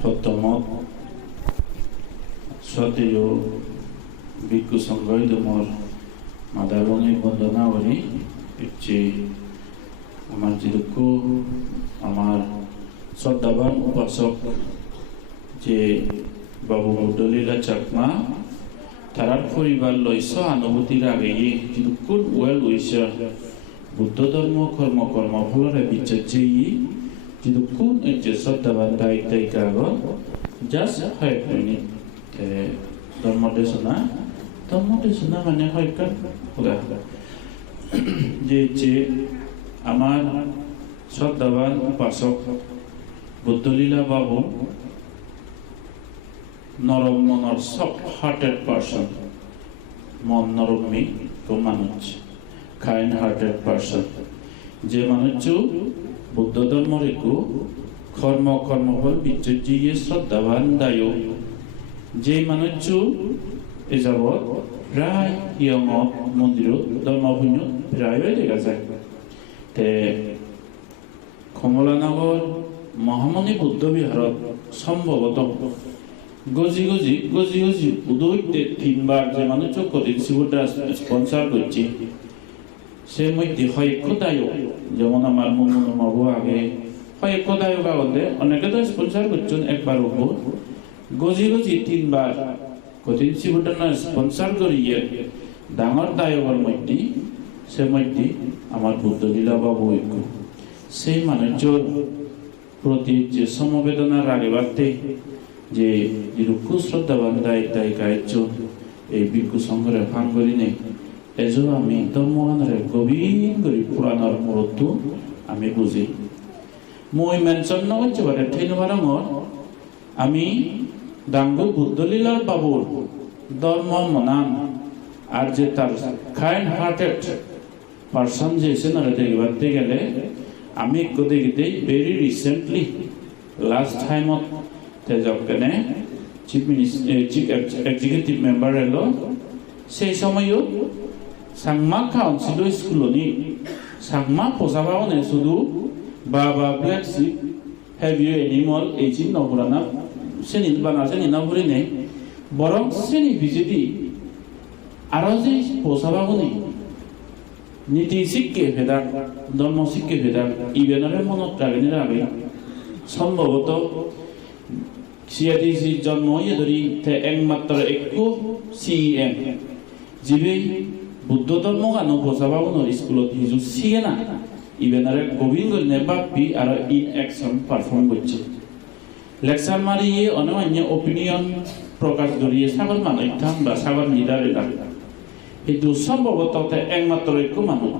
প্রথমত সতেও ভিক্ষু সংঘই দমর মাদাবনী বন্দনা করি ইচ্ছে আমার যেটুকু আমার শ্রদ্ধাবান উপাসক যে বাবু বুদ্ধলীলা চাকমা তারার পরিবার লইস অনুভূতির আগে যেটুকু ওয়েল হইছে বুদ্ধ ধর্ম কর্ম ফলরে বিচর্যে যেটুকু যে শ্রদ্ধাবান দায়িত্ব আগত জাস্ট 5 মিনিট ধর্ম দেশনা মানে হয়কার যে আমার শ্রদ্ধাবান উপাসক বুদ্ধলীলা বাবু নরম মনের সফট হার্টেড পার্সন মন নরমী তো মানুষ কাইন্ড হার্টেড পার্সন যে মানুষ বুদ্ধ ধর্মের একু কর্মফল বিচর্যে শ্রদ্ধাবান দায় যে মানুষ এ যাবৎ প্রায় ইয়মত মন্দির ধর্মভূন্য প্রায় দেখা যায় তে কমলানগর মহামণি বুদ্ধ বিহারত সম্ভবত গজি উদয়তে 3বার যে মানুষ কঠিন শিবটা স্পন্সর করছে সে মধ্যে হয়ক্ষদায়ক যেমন আমার মনমাবু আগে হয়ক্ষদায়ক আগতে অনেকে তো স্পন্সর করছেন একবার উপর গজি 3বার কঠিন শিবটা স্পন্সর করিয়ে ডাঙর দায়কের মধ্যে সে মধ্যে আমার বুদ্ধলীলা বাবু সেই মানুষের প্রতি যে সমবেদনা রাগে বাড়তে যে যেরকম শ্রদ্ধাবান দায়িত্ব এই ভিক্ষু সংঘরে ফান করি নেই এজো আমি ধর্মগানের গভীর করে পুরানোর মুহূর্ত আমি বুঝি মই মেনশন নগরছে বারে ঠেনুবারঙর আমি ডাঙ্গু বুদ্ধলীলার বাবুর ধর্ম মনান আর যে তার কাইন্ড হার্টেড পার্সন যে সেনারে দেখতে গেলে আমি দেখতে ভেরি রিসেন্টলি লাস্ট টাইমত তেজকনে চিফ এক্সিকিউটিভ মেম্বার এলো সেই সময়ও সাংমা কাউন্সিল স্কুলনি সাংমা পোষাবাওনে শুধু বাবা ব্ল্যাক শিপ হেভিও এনিমল এই চিহ্ন পুরানা শ্রেণী বানা শ্রেণী না ভরে নেই বরং শ্রেণী বিজেপি আরো যে পোষাবাওনি নীতি শিক্ষে ভেদাক ধর্ম শিক্ষে ভেদাক ইভেনের মনত রাগেনের আগে সম্ভবত সিআইটিসি জন্ম ধরি একমাত্র একটু সিএম যিবে বুদ্ধ ধর্ম গানো বোঝাবাবনের স্কুলত হিজু সিয়ে না ইভেনারে গোবিন্দ নেবাপি আর ইন অ্যাকশন পারফর্ম করছে লেকচার মারিয়ে অন্য ওপিনিয়ন প্রকাশ করিয়ে সাগর মানইথাম বা সাগর লিডারেরা কিন্তু সম্ভবত একমাত্র একটু মানুষ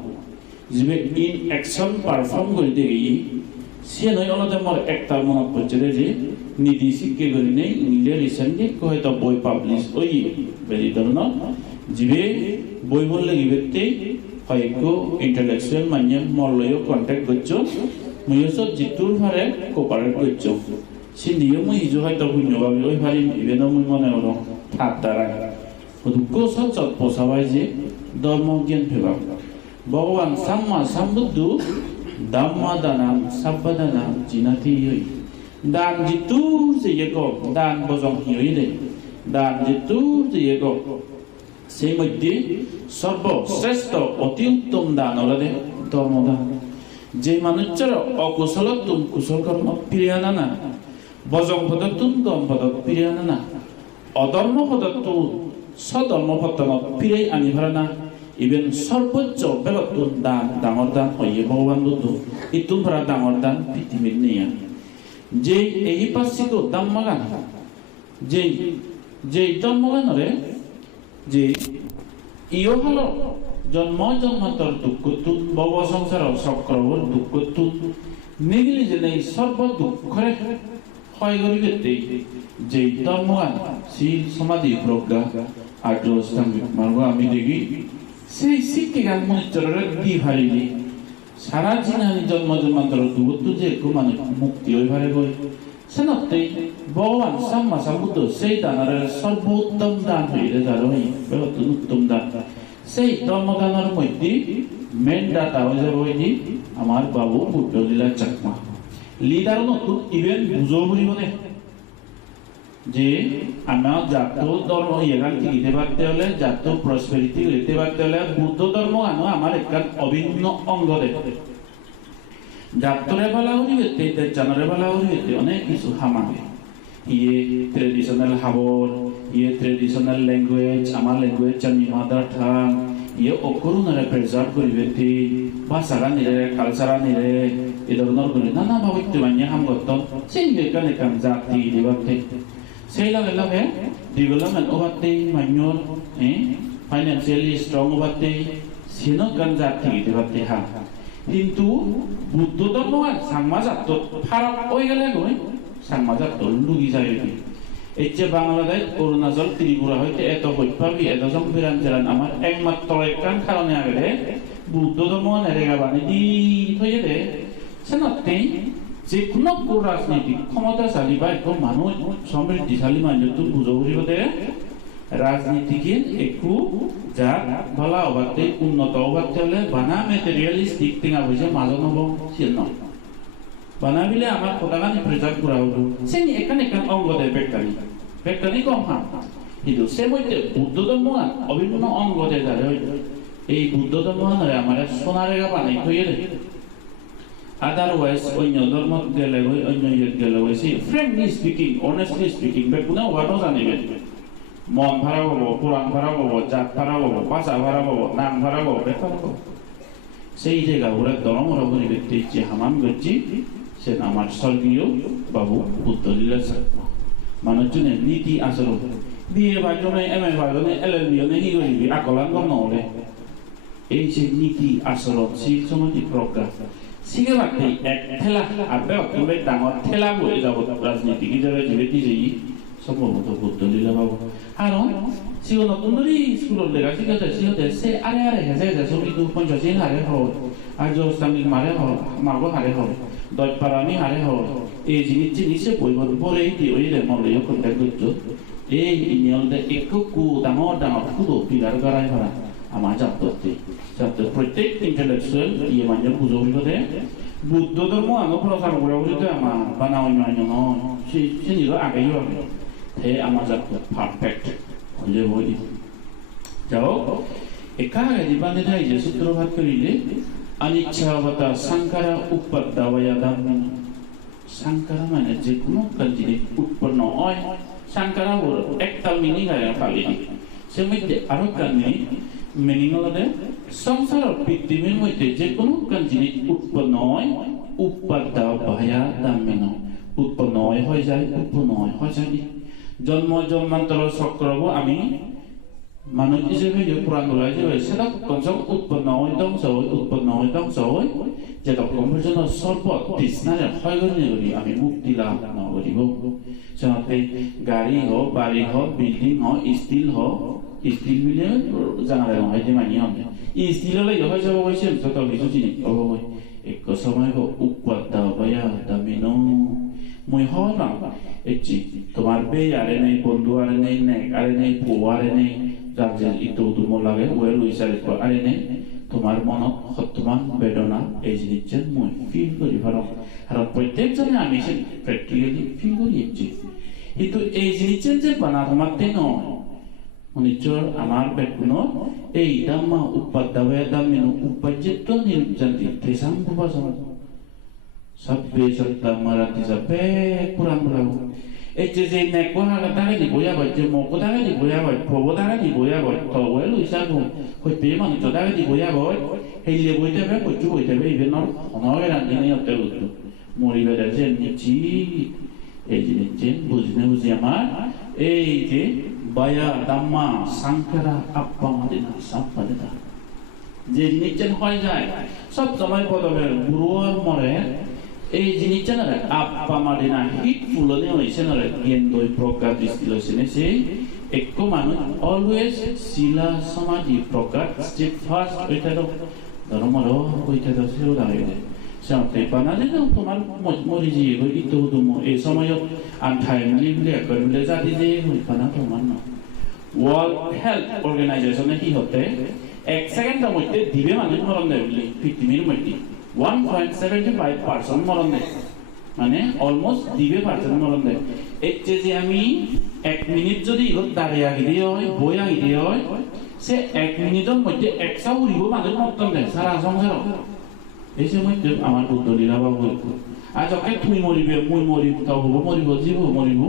যিবে ইন অ্যাকশন পারফর্ম করে দিয়ে সে নয় অন্যতে মোর একটা মনত পড়ছে যে নীতি শিক্ষে করি নেই ইংলিশে রিসেন্টলি হয়তো বই পাবলিশ ওই বেরি ধরনের যিবে বই বললে গিবেতে হয়তো ইন্টেলেকচুয়াল মানে মরলয়ও কন্ট্যাক্ট করছো মুইও জিতুর ভারে কোপারেট করছো সে নিয়ে মুই হিজো হয়তো শূন্যভাবে ওই ভারি ইভেনও মুই মনে হলো হাত দ্বারায় কোসল চট পোষাবাই যে ধর্ম জ্ঞান ফেবা ভগবান Samaa সাম্বুদ্ধ Dhamma danam sabba danam jinati yoi dan jitu je yego dan bojong hioi de dan jitu je yego sei moddhe sarbo shreshto oti uttom dan olade dharma dan je manuchchar okusholotum kushol karma piriyana na bojong padatum dom padat piriyana na adharma padattu sadharma padanot pirei ani bharana even সর্বোচ্চ বেগতুন দান ডাঙর দান হইয়ে ভগবান বুদ্ধ ইতুন ভরা ডাঙর দান পৃথিবীর নিয়া যে এই পাশিক দাম্মাগান যে ধর্মগানরে যে ইয় হল জন্মান্তর দুঃখতুন ভব সংসার চক্রবর দুঃখতুন নিগলি যে নেই সর্ব দুঃখরে হয় গরিবেতে যে ধর্মগান শীল সমাধি প্রজ্ঞা আর্য অষ্টাঙ্গিক মার্গ আমি দেখি সেই শিক্ষিকার মনিচরের দি হারিলি সারা জীবনে জন্মান্তর দুঃখ যে মানুষ মুক্তি হয়ে ভারে গই সেনতে ভগবান সাম্মা সাম্বুদ্ধ সেই দানের সর্বোত্তম দান হইলে যার হই উত্তম দান সেই ধর্মদানের মধ্যে মেন দাতা হয়ে যাব আমার বাবু বুদ্ধলীলা চাকমা লিডার নতুন ইভেন বুঝো বুঝিবনে যে আমার জাতীয় ধর্ম এখান দিতে পারতে হলে জাতীয় প্রসপেরিটি দিতে পারতে হলে বুদ্ধ ধর্ম আনো আমার একটা অভিন্ন অঙ্গ দেখে জাতরে বেলা হইতে জানরে বেলা হইতে অনেক কিছু হামাবে ইয়ে ট্রেডিশনাল হাবর ইয়ে ট্রেডিশনাল ল্যাঙ্গুয়েজ আমার ল্যাঙ্গুয়েজ আমি মাদার টাং ইয়ে অকরুণরে প্রেজার্ভ করিবে ভাষা নিরে কালচার নিরে এই ধরনের করে নানা ভাবে মানে হামগত সেই লেখানে কাম জাতি দিবাতে সেই লাগে লাগে ডেভেলপমেন্ট ওবাতে মান্যর ফাইন্যান্সিয়ালি স্ট্রং ওবাতে সেনো কাম জাতি দিবাতে হা কিন্তু বুদ্ধ ধর্ম আর সাংমাজাত ফারাক হয়ে গেলে গই সাংমাজাত লুগি যায় এই যে বাংলাদেশ অরুণাচল ত্রিপুরা হইতে এত বৈপ্লবী এত সংবিধান চালান আমার একমাত্র একখান কারণে আগে বুদ্ধ ধর্ম নেরেগা বানি দি থইয়ে দে সেনতে যে কোনো রাজনীতি ক্ষমতাশালী বা একদম মানুষ সমৃদ্ধিশালী মানুষ তো বুঝো বুঝিব দে রাজনীতিকে একটু যা ভালো অবাতে উন্নত অবাতে হলে বানা মেটেরিয়ালিস্টিক টিঙা বুঝে মাজন হব সিল নয় বানাবিলে আমার কথাগানি প্রেজার্ভ করা হলো সেনি এখানে এখানে অঙ্গ দেয় বেকানি কম হাম কিন্তু সে মধ্যে বুদ্ধ ধর্ম অভিন্ন অঙ্গ দেয় যারে এই বুদ্ধ ধর্ম আমার সোনারেগা বানাই হয়ে দেয় আদারওয়াইজ অন্য ধর্ম গেলে অন্য ইয়েত গেলে ফ্রেন্ডলি স্পিকিং অনেস্টলি স্পিকিং বেকুনে ওয়ানো জানিবে মন ভাড়া হবো পুরাণ ভাড়া হবো জাত ভাড়া হবো ভাষা ভাড়া হবো নাম ভাড়া হবো বেকার হবো সেই জায়গা ওরা দরমরা ব্যক্তি যে হামান করছি সে আমার স্বর্গীয় বাবু বুদ্ধ লীলা মানুষজনের নীতি আচরণ বিয়ে বাজনে এম এ বাজনে এলএলবিজনে কি করিবি আকলান নহলে এই যে নীতি আচরণ সেই সমাধি প্রজ্ঞা শিখে রাখতে এক ঠেলা আবে অত্যন্ত ডাঙর ঠেলা বয়ে যাব রাজনীতি কি যাবে জীবিত যেই সম্ভবত বুদ্ধ লীলা বাবু কারণ সিও নতুন ধরে স্কুলত লেখা শিখাতে সিহতে সে আরে আরে হেসে হেসে ছবি তো পঞ্চাশিন হারে হয় আর জোস্তামিক মারে হয় মাগো হারে হয় দৈপারামি হারে হয় এই জিনিসে বইবর পরে দিয়ে ওই রে মলে কন্টাক্ট করছো এই ইনিয়লতে একটু কু ডাঙর ডাঙর খুদো পিলার গড়াই ভরা আমার জাততে প্রত্যেক ইন্টেলেকচুয়াল ইয়ে মানে বুঝো বলতে বুদ্ধ ধর্ম আনো প্রচার করে বলতে আমার বানা অন্য অন্য নয় সে নিল আগেই হবে হে আমার জাত পারফেক্ট হলে বলি যাও একা দিবানে যাই যে সূত্রপাত করিলে অনিচ্ছাবতা সাংকারা উৎপত্তাবয়া দাম্মিন সাংকারা মানে যে কোনো জিনিস উৎপন্ন হয় সাংকারা একটা মিনিং হয় পালি সে মধ্যে আরো কারণে মিনিং হলে সংসার পৃথিবীর মধ্যে যে কোনো জিনিস উৎপন্ন হয় উৎপত্তাবয়া দাম্মিন উৎপন্ন হয়ে যায় উৎপন্ন হয়ে যায় জন্ম জন্মান্তর চক্রব আমি মানুষ হিসেবে যে পুরাণ বলা যে সেটা কমসম উৎপন্ন হয় ধ্বংস হয় উৎপন্ন হয় ধ্বংস হয় যেতক্ষণ পর্যন্ত সর্ব তৃষ্ণারে ক্ষয় করি আমি মুক্তি লাভ নকরিব সেমতে গাড়ি হোক বাড়ি হোক বিল্ডিং হোক স্টিল হোক স্টিল মিলে জানালে নহয় যে মানি হবে স্টিল হলে হয় যাব গৈছে যত কিছু জিনিস হ'ব হয় এক সময় হোক উৎপত্তা হয়া দামিন মই হয় না এটি তোমার বে আরে নেই বন্ধু আরে নেই নেক আরে নেই পো আরে নেই যার যে ইটো তুম লাগে ওয়েল উইচারিত আরে নেই তোমার মনত বর্তমান বেদনা এই জিনিস মই ফিল করি পারো আর প্রত্যেকজনে আমি সে প্র্যাকটিক্যালি ফিল করি কিন্তু এই জিনিস যে বানা তোমাতে নয় মনিচর আমার বেকুন এই দাম্মা উৎপাদ্যাবয়া দামিন উপার্জিত নিরুপজান্তি তেসাম ভুবাসম সব্বে সত্তা মারাতি সব্বে পুরাণ বলাবো এই যে নেকো হাগা তাকে দি বয়া বয় যে মকো তাকে দি বয়া বয় প্রভু তাকে দি বয়া বয় তো ওই লুইসাগো হই পে মানুষ তাকে দি বয়া বয় হেইলে বইতে বে কচু বইতে বে ইভেন অনরে রান্দিনে হতে হতো মরিবে যে নিচি এই জিনিস বুঝনে বুঝি আমার এই যে বায়া দাম্মা সাংকারা আপ্পা মাদিনা সাপ্পাদিনা যে জিনিস হয়ে যায় সব সময় পদবে গুরুর মরে এই জিনিসটা না আপ্পা মাদিনা হিট ফুলনে হয়েছে না জ্ঞান দই প্রকাশ দৃষ্টি লৈছে নে সেই এক মানুষ অলওয়েজ শিলা সমাধি প্রকাশ স্টেপ ফার্স্ট হইতে ধর্মর হইতে সেও দাঁড়িয়ে সাথে বানালে না তোমার মরি যে ইতো তুমো এই সময় আনটাইমলি বলে একবারে জাতি যে হইপানা তোমার না ওয়ার্ল্ড হেলথ অর্গানাইজেশনে কি হতে এক সেকেন্ডের মধ্যে দিবে মানুষ মরণ দেয় বলে পৃথিবীর মধ্যে 1.75% মরণ দেয় মানে অলমোস্ট দিবে পারছেন মরণ দেয় এর যে আমি 1 মিনিট যদি দাঁড়িয়ে আগে দিয়ে হয় বই আগে দিয়ে হয় সে 1 মিনিটের মধ্যে 100 উড়িব মানুষ মতন দেয় সারা সংসার এই সময় আমার বুদ্ধ লীলা বাবু আর যখন তুই মরিবে মুই মরিব তাও হবো মরিব জীব মরিব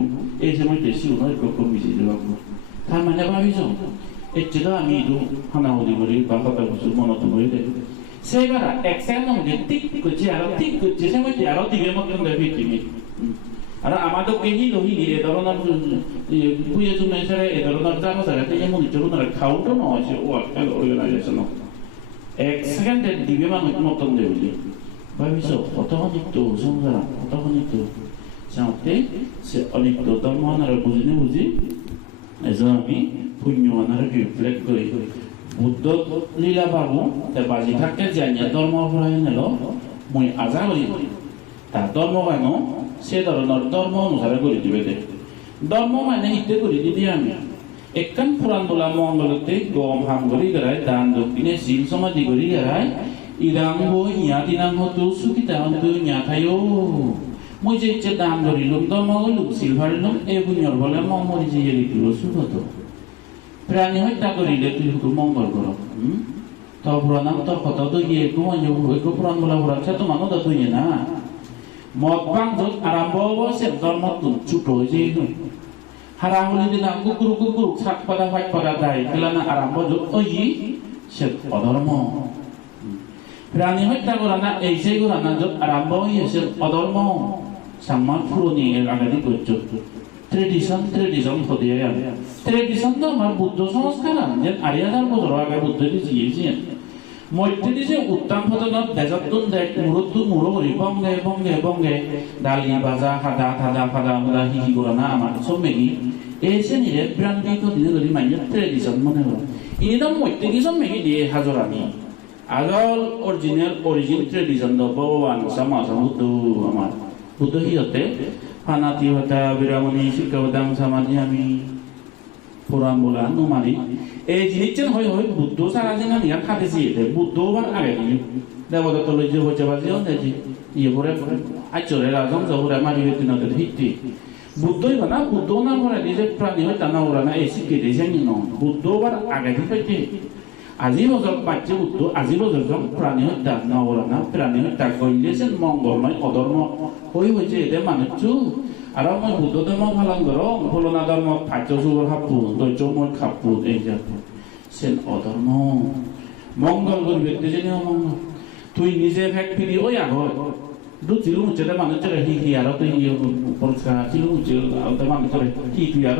এই সময় বেশি নয় একটু মিশে যাবো তার মানে ভাবিছ এর জন্য আমি একটু হানাহুদি করি বা কথা বলছি মনত করে দেয় সেইবার 1 সেকেন্ডের মধ্যে টিক করছে সে মধ্যে আরো দিবে মতন দেয় পৃথিবী আর আমাদের কেহি লহি এ ধরনের বুয়ে জন্য এছাড়া এ ধরনের জানা যায় এমন ধরনের খাওয়াটা নয় সে ওয়ার্কার অর্গানাইজেশন 1 সেকেন্ডে দিবে মানুষ মতন দেবে ভাবিছ অতখানিক সংসার অতখানিক চাওঁতে সে অনেক ধর্মহানারা বুঝি এজন আমি পুণ্যহানারা রিফ্লেক্ট করি বুদ্ধ লীলা বাবু তার বাজি থাকে জানিয়া ধর্ম পড়াই নিল মই আজা করি তার ধর্ম কেন সে ধরনের ধর্ম অনুসারে করে দিবে দে ধর্ম মানে ইতে করে দিবি আমি একখান পুরাণ বলা মঙ্গলতে গম হাম করি গেরায় দান দক্ষিণে শিল সমাধি করি গেরায় ইরাঙ্গ ইয়া দিনাঙ্গ তো সুখিতা অন্ত ইয়া খায়ো মই যে ইচ্ছে দান ধরিলুম ধর্ম গলুম শিল ভারিলুম এ বুঝর বলে মরি যে এরিতুল সুগত প্রাণী হত্যা করিলে তুই হুকু মঙ্গল কর তো পুরাণাম তোর কথা তো গিয়ে একটু পুরাণ বলা পুরাণ সে তো মানুষ তো না মদ ভাঙ আরম্ভ হব সে ধর্ম ছোট হয়েছে হারা হলে দিন কুকুর শাক পাতা ফাইট পাতা দেয় খেলানা আরম্ভ ওই সে অধর্ম প্রাণী হত্যা করা না এই সেই করা না আরম্ভ হয়েছে অধর্ম সাম্মান পুরনি আগামী করছো ট্রেডিশন হতে ট্রেডিশন তো আমার বুদ্ধ সংস্কার যে 8,000 বছর আগে বুদ্ধ দিয়েছেন মধ্যে দিছে উত্তম পতনত দেশতুন দেখ মুরুদ্দু মুরো করি বঙ্গে ডালি বাজা খাদা ফাদা মুদা হিহি করা না আমার সব মেগি এসে নিয়ে ব্রান্ডি তো দিনে ধরি মাইনে ট্রেডিশন মনে হয় ইনিদম মধ্যে কিছু মেগি দিয়ে হাজার আমি আগল অরিজিন ট্রেডিশন দ ভগবান সমাজ আমার বুদ্ধ হিয়তে ফানাতি হতা বিরামণি শিক্ষাবদাম সমাধি আমি পুরাণ বলা নুমানি এই জিনিসটা হয় বুদ্ধ সারা দিন নিয়ে খাতেছি বুদ্ধ আবার আগে দিয়ে দেবদত্ত লজ্জ হচ্ছে বাজিও দেখি ইয়ে করে আচরে রাজন জহরে মারি হইতে না ভিত্তি বুদ্ধই না বুদ্ধ না করে নিজে প্রাণী হয় তা না ওরা না এই শিখে দিয়েছে বুদ্ধ আবার আগে দিয়ে আজি বছর পাচ্ছে বুদ্ধ আজি বছর প্রাণী হত্যা না ওরা না প্রাণী হত্যা করলে সে মঙ্গলময় অধর্ম হয়েছে এদের মানুষ আর মই বুদ্ধ ধর্ম পালন করো ফলনা ধর্ম খাদ্য সুগর খাপু দৈর্য মই খাপু এই যাপু সে অধর্ম মঙ্গল করবে তেজনীয় মঙ্গল তুই নিজে ফেক ফিরি ওই আগর দু চিলু মুচে মানুষের হি আর তুই পরিষ্কার চিলু মুচে মানুষের তুই আর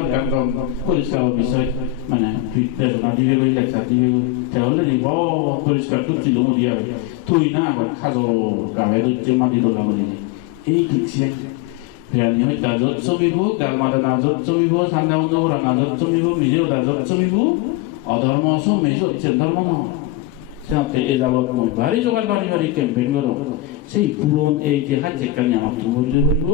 পরিষ্কার বিষয় মানে তুই প্রেরণা দিবে গই লেখা দিবে তাহলে নি পরিষ্কার তুই চিলু মুদিয়া তুই না আবার খাজো গাবে দৈর্য মাটি দোলা বলি এই ঠিকছে প্রাণী হয় দাজত চমিবু গালমাদা নাজত চমিবু সান্দা বন্ধুরা নাজত চমিবু নিজেও দাজত চমিবু অধর্ম মেজ হচ্ছে ধর্ম নয় সেতে এ যাবত মই ভারী জোগাড় বাড়ি ক্যাম্পেইন করো সেই পুরন এই যে হাতে কানি আমার তো বললে বলব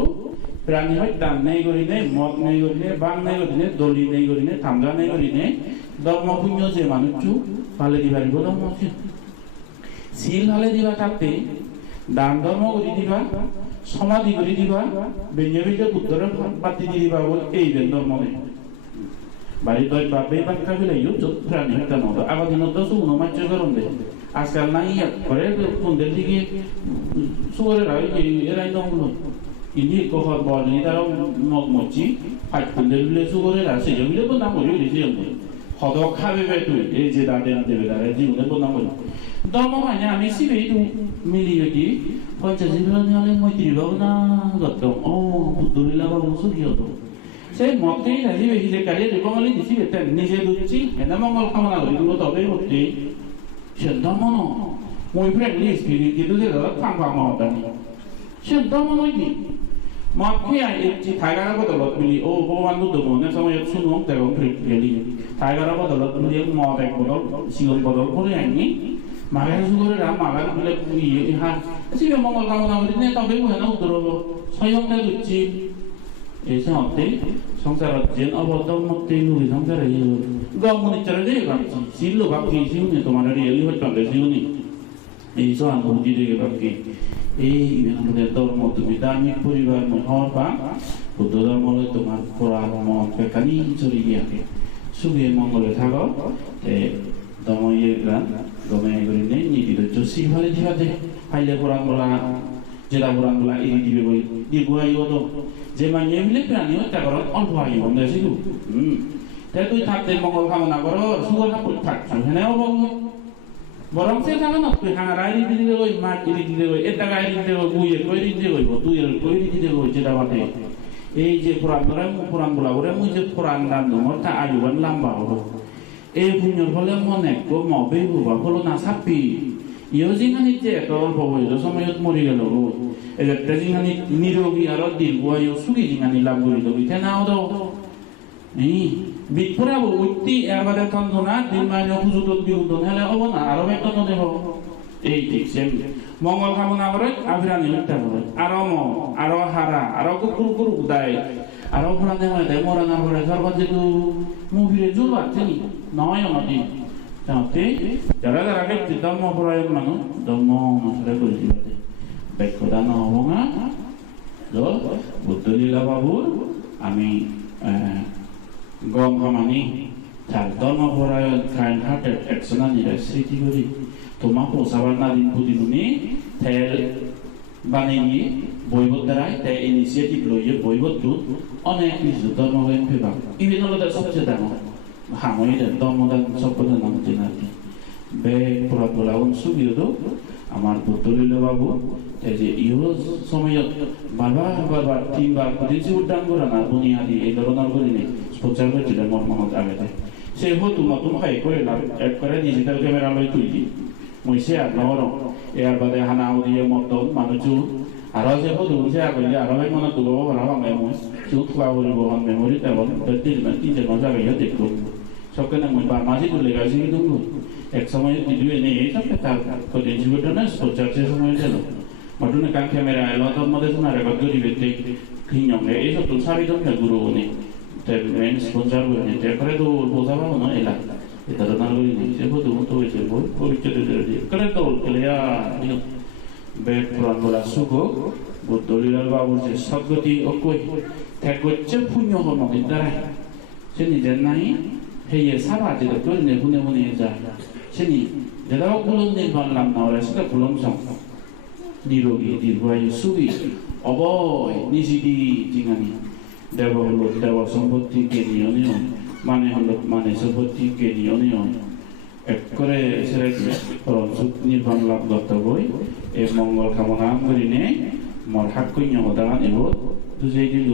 প্রাণী হয় দান নেই করি নেই মদ নেই করি নেই বাং নেই করি নেই দলি নেই করি নেই থামগা নেই করি নেই ধর্ম পুণ্য যে মানুষ ভালে দিবার ধর্ম শিল ভালে দিবা থাকতে দান ধর্ম করি দিবা সমাধি করে দিবা বেঞ্জে বুদ্ধর পাতি দিয়ে দিবা এই ধর্ম নেই বাড়ি দই বাপে বাক্কা বিলাইও প্রাণী হত্যা নতো আবার দিন তো শুনো মাছ গরম দে আজকাল নাই করে কোনদের দিকে সুগরেরা এরাই নগুলো ইনি কখন বলি তারা মচি ফাইট কোনদের বিলে সুগরেরা সেই জমিলে বন্ধা করি দিয়েছে হদ খাবে তুই এই যে দাঁড়ে না দেবে দাঁড়ে জীবনে বন্ধা করি ধর্ম মানে আমি সিবেই মিলিয়ে কি পঞ্চাশি হলে মৈত্রী বাবু না গত ও বুদ্ধলীলা বাবু সুখী হতো সেই মতেই রাজি বেশি যে কালিয়ে দীপঙ্গলি দিছি বেতেন নিজে দুচ্ছি এনে মঙ্গল কামনা করি দিব তবে মূর্তি সে ধর্ম ন মই ফ্রেন্ডলি স্পিরিট কিন্তু যে দাদা ফাঁকা মাওতানি সে ধর্ম নয় কি মত খেয়ে একটি থাইগার বদলত মিলি ও ভগবান বুদ্ধ ভগবানের সময় শুনো দেখুন ফ্রেন্ডলি থাইগার বদলত মিলি মত এক বদল সিগল বদল করে আনি মাগার সুগরে রাম মাগার বলে হা সিবে মঙ্গল কামনা করি নে তবে হেন উত্তর স্বয়ং দুচ্ছি এই সাথে সংসার যেন অবদম মতে নুই সংসার এই গমনি চলে দে ভাবছি সিল্লো ভাবছি সিউনি তোমার রিয়েলি হচ্ছে সিউনি এই সহান বুদ্ধি থেকে বাকি এই আমাদের ধর্ম তুমি ধার্মিক পরিবার হওয়ার পা বুদ্ধ ধর্ম হলে তোমার কোরআন মন বেকানি চলে গিয়ে সুখে মঙ্গলে থাকো ধর্ম ইয়ে গ্রান গমে করে নেই নিবিড় চষি ভালে দিবাতে ফাইলে কোরআন বলা যেটা কোরআন বলা এড়িয়ে দিবে বই দিব আইও তো যে মানিয়ে মিলে প্রাণীও তা করো অল্প আইও বন্ধ আছে তাই তুই থাকতে মঙ্গল কামনা করো সুগর কাপড় থাকছো হ্যাঁ বরং সে থাকা না তুই হাঙা রাইরি দিতে গই মাছ দিতে গই এটা গাইরি দিতে গই বুয়ে কই দিতে গই তুই এর কই দিতে গই যেটা বাদে এই যে পুরাণ বলা ওরে মুই যে পুরাণ গান দমর তা আয়ুবান লম্বা হবো এই পুণ্যর ফলে মনে গো মবে বুবা হলো না সাপি ইও জিখানি যে এত অল্প বয়স সময়ত মরি গেল গো এটা জিখানি নিরোগী আর দীর্ঘ আয়ু সুখী জিখানি লাভ করি দেবি কেন দাও এই বিপরাবো উত্তি এবারে তন্দনা দিন মানে হুজুত বিউদন হেলে হবো না আরো বেতন দেব এই ঠিক সেম মঙ্গল কামনা করে আভিরানি হত্যা করে আরো হারা আরো কুকুর উদায় আরো ভরানে হয় দেয় মরা না করে সর্বত যেটু মুভিরে জোর আছে নি নয় আমাদের তাতে যারা ব্যক্তি ধর্ম পরায়ণ মানুষ ধর্ম অনুসারে করে দিবাতে ব্যাখ্যা না হবো না বুদ্ধলীলা বাবুর আমি গম খামানি তার ধর্ম পরায়ণ কাইন্ড হার্টেড একশনা নিরাশ স্মৃতি করি তোমার পৌঁছাবার না দিন বুঝিনি তাই বানিয়ে বৈবত দ্বারাই তাই ইনিশিয়েটিভ লইয়ে বৈবতটো অনেক কিছু ধর্ম হয়ে ফেবা ইভিন হলো তার সবচেয়ে দাম হামই ধর্মদান সম্পদের নাম চিনাতি বে পুরা তোলা সুবিধ আমার বুদ্ধলীলা বাবু এই যে ইহো সময়ত বারবার তিনবার দিনছি উদ্যান করা না বুনিয়াদি এই ধরনের করে নেই প্রচার করছিল মন মনত আগেতে সে হতো নতুন খাই করে এড করে ডিজিটাল ক্যামেরা লই তুলি মই সে আর নহর এর বাদে হানা দিয়ে মতন মানুষ আরো যে হতো সে আগলে আরো মনে তুলো ভালো আমি মই চুপ খোৱা কৰিব হন মেমৰি তেবল বেটিল মানে তিনজন মজা গিয়ে দেখলো সবকে মই বা মাঝে তুলে গেছি কিন্তু এক সময় ভিডিও নেই এই সব তার কোদিন জীবনটা না প্রচার সে সময় গেল মাটুনে কান ক্যামেরা এলো তোর মধ্যে শোনা রেকর্ড করি বেতে খিনঙ্গে এই সব তো সারি দম গুরু নে তাই মেন স্পন্সর বলে তারপরে তো বোঝাবো না এলা এটা তো না করি সে বলতো তো হয়েছে বল পরিচয় দিয়ে করে তো কেলিয়া বে পুরাণ বলা সুখ বুদ্ধলীলার বাবুর যে সদ্গতি অকই ঠেকচ্ছে পুণ্য হন দ্বারা সে নিজের নাই হেয়ে সারা যেটা করে নে বুনে বুনে যায় সেনি যেটা গুলন নির্মাণ লাভ না হলে সেটা গুলন সম নিরোগী দীর্ঘায়ু সুখী অবয় নিজিদি জিঙানি দেব হল দেব সম্পত্তি জ্ঞানীয় নিয়ম মানে হল মানে সম্পত্তি জ্ঞানীয় নিয়ম এক করে সেরে সুখ নির্মাণ লাভ করতে বই এই মঙ্গল কামনা করি নে মর হাক কইন্য হদান এব দুজেই দিল